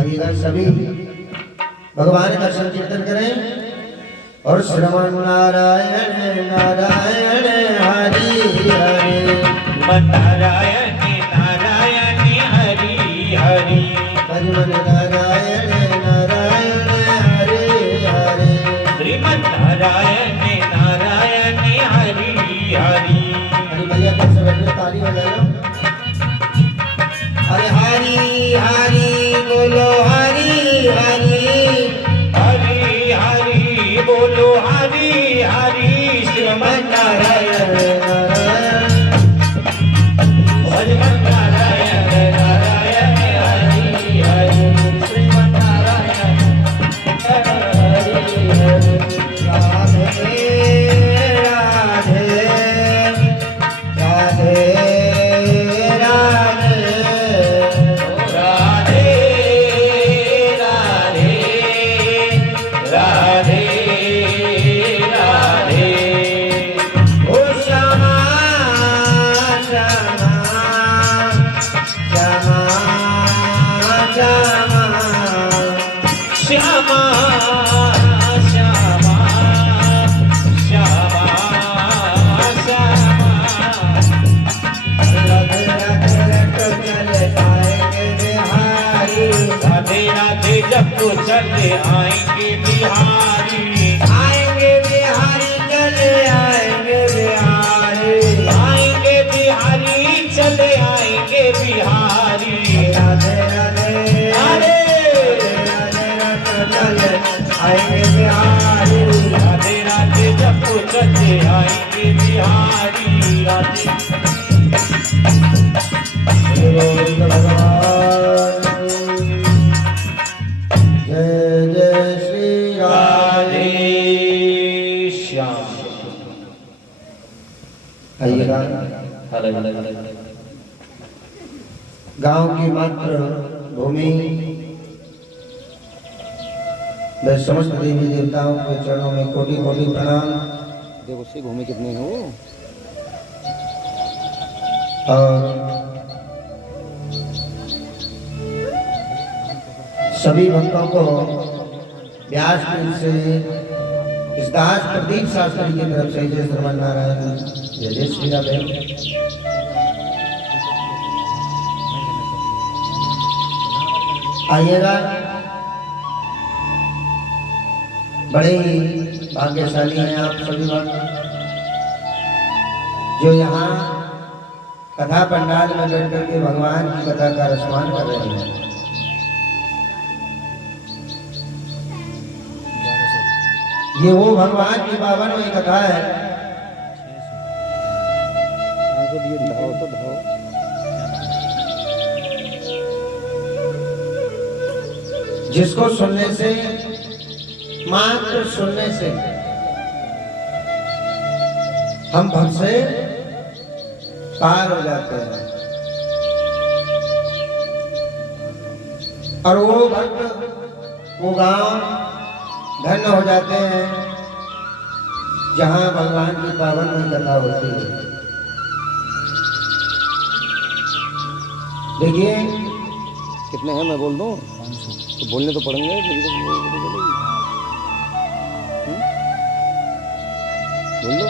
आइएगा सभी भगवान का संकीर्तन करें और श्रवण नारायण नारायण हरि हरि नारायण नारायण हरि हरि हरिमन नारायण नारायण हरि हरि श्रीमन नारायण नारायण हरि हरि। अरे भैया कैसे बैठे ताली बजा लो। अरे हरि हरि बोलो हरि हरि हरि हरि बोलो हरि हरि श्रीमन नारायण भजमन नारायण नारायण हरि हरि श्रीमन नारायण हरि हरि। राधे राधे राधे राधे राधे राधे राधे राधे। ओ श्यामा श्यामा श्यामा श्यामा श्यामा श्यामा श्यामा श्यामा। राधे राधे रटो चले आएंगे बिहारी राधे राधे जब तो चले आएंगे बिहारी। आएंगे बिहारी चले आएंगे बिहारी आएंगे बिहारी चले आएंगे बिहारी। राधे राधे राधे राधे रटो चले आएंगे बिहारी राधे राधे जब तो चले आएंगे बिहारी। राधे गोविंद भगवान जय जय श्री राधे। राधे श्याम। आइएगा अलग अलग अलग गांव की मात्र भूमि मैं समस्त देवी देवताओं के चरणों में कोटि कोटि प्रणाम। देखो उसकी भूमि कितनी है वो। और सभी भक्तों को व्यासपीठ से इस दास प्रदीप शास्त्री की तरफ से जय श्रीमन नारायण जय जय श्री राधे। आइएगा बड़े ही भाग्यशाली हैं आप सभी भक्त जो यहाँ कथा पंडाल में बैठ करके भगवान की कथा का रसमान कर रहे हैं। ये वो भगवान की पावनमयी कथा है धाओ तो धाओ। जिसको सुनने से मात्र सुनने से हम भक्त से पार हो जाते हैं और वो भक्त वो गांव धन्य हो जाते हैं जहां भगवान की पावनमयी कथा होती है। देखिए कितने हैं मैं बोल दूं? तो बोलने तो पड़ेंगे बोल दो।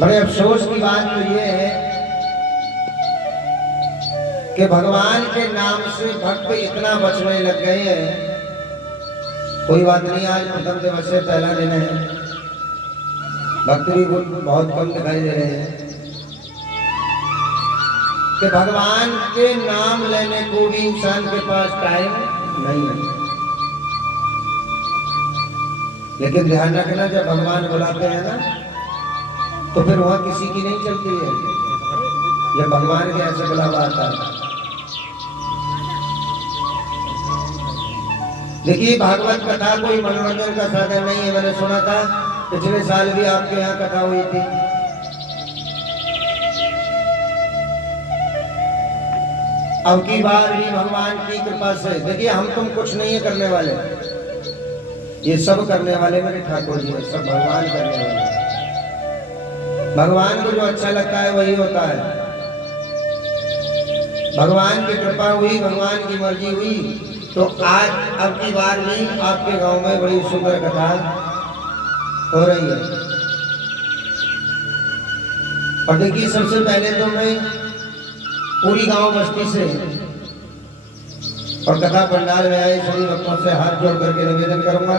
बड़े अफसोस की बात तो ये है कि भगवान के नाम से भक्त इतना बचने लग गए हैं। कोई बात नहीं, आज प्रथम दिवस से पहला दिन है, भक्त भी बहुत कम दिखाई दे रहे हैं कि भगवान के नाम लेने को भी इंसान के पास टाइम नहीं है। लेकिन ध्यान रखना, जब भगवान बुलाते हैं ना तो फिर वहां किसी की नहीं चलती है। जब भगवान के ऐसे बुलावा आता है, देखिए भागवत कथा कोई मनोरंजन का साधन नहीं है। मैंने सुना था पिछले साल भी आपके यहाँ कथा हुई थी। अब की बार भी भगवान की कृपा से देखिए, हम तुम कुछ नहीं है करने वाले, ये सब करने वाले मेरे ठाकुर जी है, सब भगवान करने वाले। भगवान को जो अच्छा लगता है वही होता है। भगवान की कृपा हुई, भगवान की मर्जी हुई तो आज अब की बार भी आपके गांव में बड़ी सुंदर कथा हो रही है। और देखिए, सबसे पहले तो मैं पूरी गांव बस्ती से और कथा पंडाल में आए सभी भक्तों से हाथ जोड़ करके निवेदन करूंगा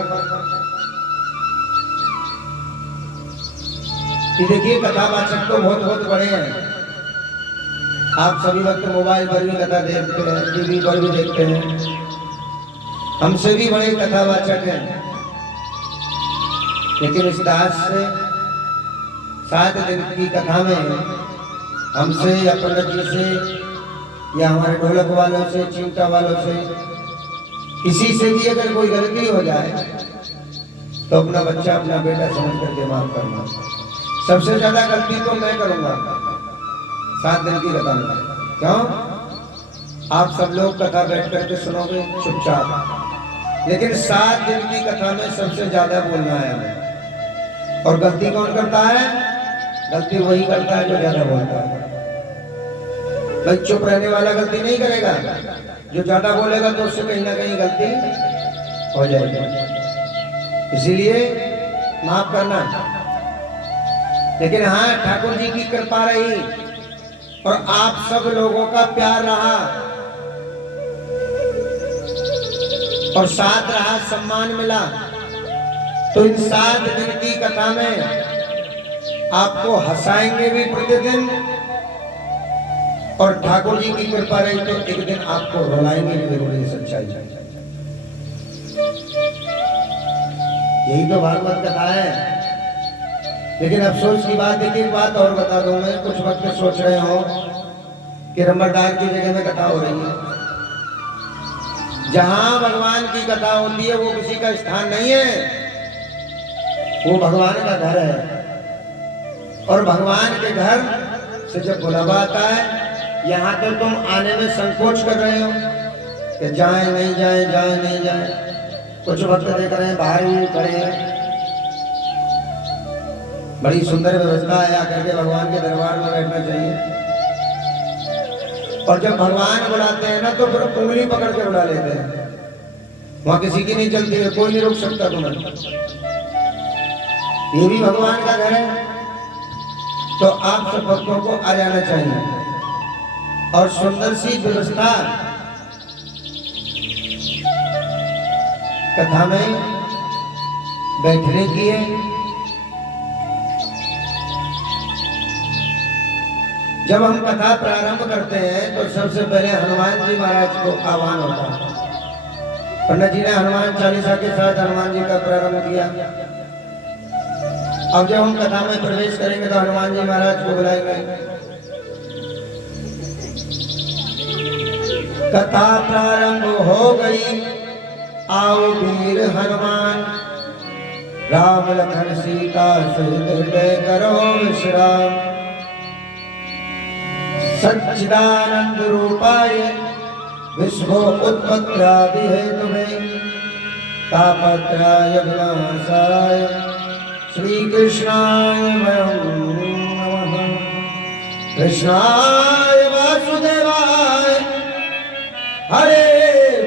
कि देखिए, कथावाचक तो बहुत बहुत बड़े हैं। आप सभी वक्त मोबाइल पर भी कथा देखते हैं, टीवी पर भी देखते हैं, हमसे भी बड़े कथावाचक हैं। लेकिन इस दास से 7 दिन की कथा में हमसे या पंडित जी से या हमारे ढोलक वालों से, चिमटा वालों से, किसी से भी अगर कोई गलती हो जाए तो अपना बच्चा, अपना बेटा समझ करके माफ करना। सबसे ज्यादा गलती तो मैं करूंगा 7 दिन की कथा में। क्यों? आप सब लोग कथा बैठ करके सुनोगे चुपचाप, लेकिन 7 दिन की कथा में सबसे ज्यादा बोलना है हमें। और गलती कौन करता है? गलती वही करता है जो ज्यादा बोलता है। भाई चुप रहने वाला गलती नहीं करेगा, जो ज्यादा बोलेगा तो उससे कहीं ना कहीं गलती हो जाएगी। इसीलिए माफ करना। लेकिन हाँ, ठाकुर जी की कृपा रही और आप सब लोगों का प्यार रहा और साथ रहा, सम्मान मिला, तो इन 7 दिन की कथा में आपको हंसाएंगे भी प्रतिदिन, और ठाकुर जी की कृपा रही तो एक दिन आपको रुलाएंगे भी जरूरी। सच्चाई यही तो भागवत कथा है। लेकिन अफसोस की बात है कि एक बात और बता दूं मैं, कुछ वक्त सोच रहे हो कि नंबरदार की जगह में कथा हो रही है। जहां भगवान की कथा होती है वो किसी का स्थान नहीं है, वो भगवान का घर है। और भगवान के घर से जब बुलावा आता है, यहाँ तो तुम आने में संकोच कर रहे हो कि जाए नहीं जाए, जाए नहीं जाए। कुछ वक्त देख रहे हैं बाहर ही खड़े हैं। बड़ी सुंदर व्यवस्था है, आकर के भगवान के दरबार में बैठना चाहिए। और जब भगवान बुलाते हैं ना तो फिर उंगली पकड़ के बुला लेते हैं। वहां किसी की नहीं चलती है, कोई नहीं रोक सकता तुम्हें। ये भी भगवान का घर है, तो आप सब भक्तों को आ जाना चाहिए। और सुंदर सी व्यवस्था कथा में बैठने की है। जब हम कथा प्रारंभ करते हैं तो सबसे पहले हनुमान जी महाराज को आह्वान होता है। पंडित जी ने हनुमान चालीसा के साथ हनुमान जी का प्रारंभ किया। अब जब हम कथा में प्रवेश करेंगे तो हनुमान जी महाराज को बुलाएंगे। कथा प्रारंभ हो गई, आओ वीर हनुमान, राम लखन सीता सहित हृदय करो विश्राम। सच्चिदानंद रूपाय विश्व उत्पत्त्यादि हेतु में, तापत्रय विनाशाय श्री कृष्णाय वयं नमः। कृष्णाय वासुदेवाय हरे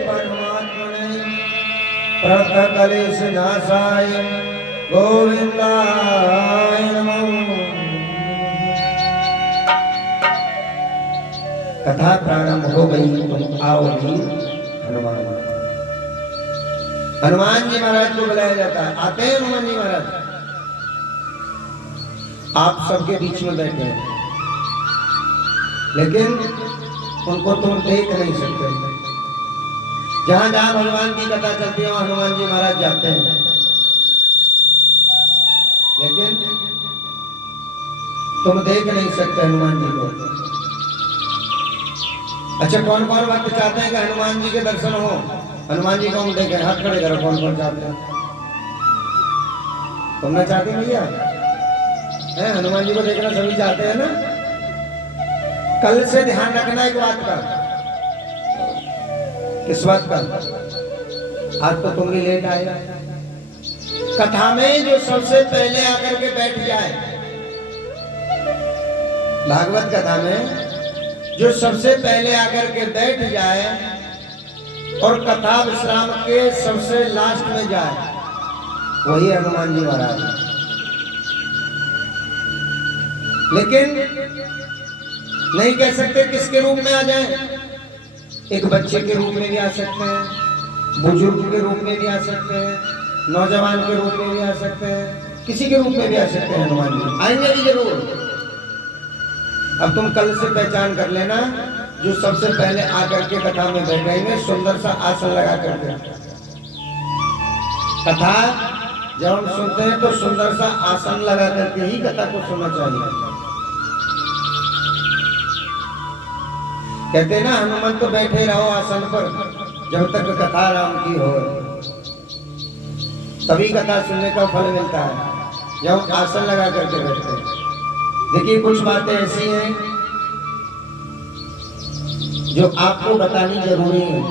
परमात्मने प्रणतक्लेश नाशाय गोविंदाय नमः। कथा प्रारंभ हो गई, तुम आओ भी हनुमान। हनुमान जी महाराज को बुलाया जाता है। आते हैं हनुमान जी महाराज, आप सबके बीच में बैठे हैं, लेकिन उनको तुम देख नहीं सकते। जहां जहां भगवान की कथा चलती है वहां हनुमान जी महाराज जाते हैं, लेकिन तुम देख नहीं सकते हनुमान जी को। अच्छा, कौन कौन भक्त चाहते हैं कि हनुमान जी के दर्शन हो? हनुमान जी को हम देखें, हाथ खड़े करो। कौन कौन चाहते हैं? तुमने चाहते भैया है? हनुमान जी को देखना सभी चाहते हैं ना? कल से ध्यान रखना एक बात का। किस बात का? आज तो तुम भी लेट आए। कथा में जो सबसे पहले आकर के बैठ जाए, भागवत कथा में जो सबसे पहले आकर के बैठ जाए और कथा विश्राम के सबसे लास्ट में जाए, वही हनुमान जी महाराज। लेकिन नहीं कह सकते किसके रूप में आ जाए। एक बच्चे के रूप में भी आ सकते हैं, बुजुर्ग के रूप में भी आ सकते हैं, नौजवान के रूप में भी आ सकते हैं, किसी के रूप में भी आ सकते हैं। हनुमान जी आएंगे भी जरूर। अब तुम कल से पहचान कर लेना, जो सबसे पहले आकर के कथा में बैठेंगे, सुंदर सा आसन लगा करके। कथा जब हम सुनते हैं तो सुंदर सा आसन लगा करके ही कथा को सुनना चाहिए। कहते ना, हनुमान तो बैठे रहो आसन पर जब तक कथा राम की हो, तभी कथा सुनने का फल मिलता है जब आसन लगा करके बैठते हैं। देखिए, कुछ बातें ऐसी हैं जो आपको बतानी जरूरी है।